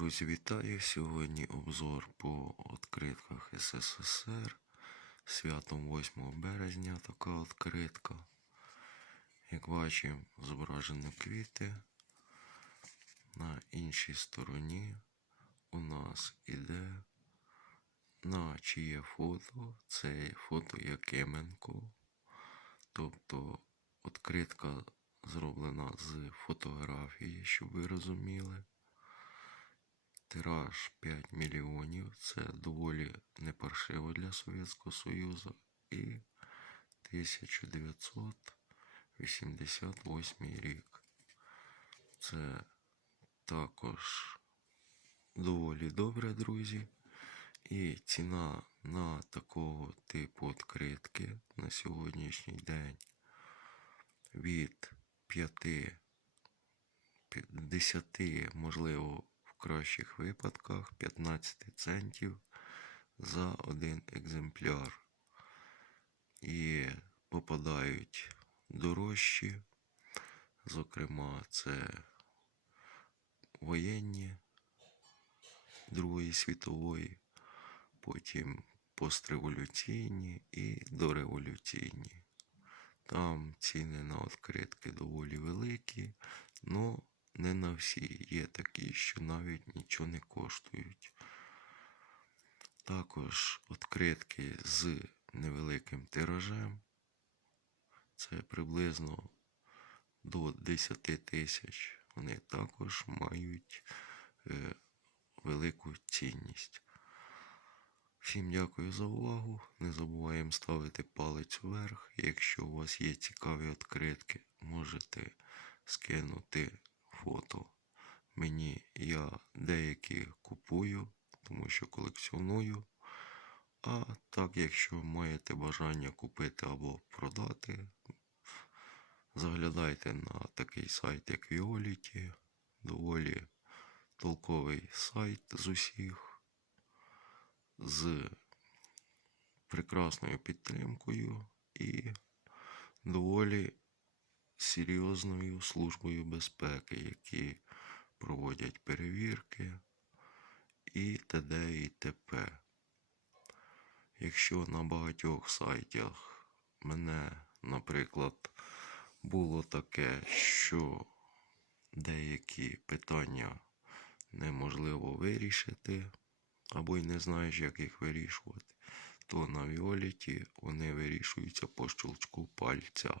Друзі, вітаю! Сьогодні обзор по відкритках СССР. Святом 8 березня така відкритка. Як бачимо, зображені квіти. На іншій стороні у нас іде на чиє фото. Це фото Якименко. Тобто відкритка зроблена з фотографії, щоб ви розуміли. Тираж 5 мільйонів. Це доволі непаршиво для Совєтського Союзу. І 1988 рік. Це також доволі добре, друзі. І ціна на такого типу відкритки на сьогоднішній день від 5 10, можливо, кращих випадках 15 центів за один екземпляр. І попадають дорожчі, зокрема, це воєнні Другої світової, потім постреволюційні і дореволюційні. Там ціни на відкритки але не всі. Є такі, що навіть нічого не коштують. Також відкритки з невеликим тиражем. Це приблизно до 10 тисяч. Вони також мають е, велику цінність. Всім дякую за увагу. Не забуваємо ставити палець вверх. Якщо у вас є цікаві відкритки, можете скинути фото. Мені я деякі купую, тому що колекціоную. А так, якщо маєте бажання купити або продати, заглядайте на такий сайт, як Violet. Доволі толковий сайт з усіх, з прекрасною підтримкою і доволі серйозною службою безпеки, які проводять перевірки і т.д. і т.п. Якщо на багатьох сайтах мене, наприклад, було таке, що деякі питання неможливо вирішити, або й не знаєш, як їх вирішувати, то на Віоліті вони вирішуються по щелчку пальця.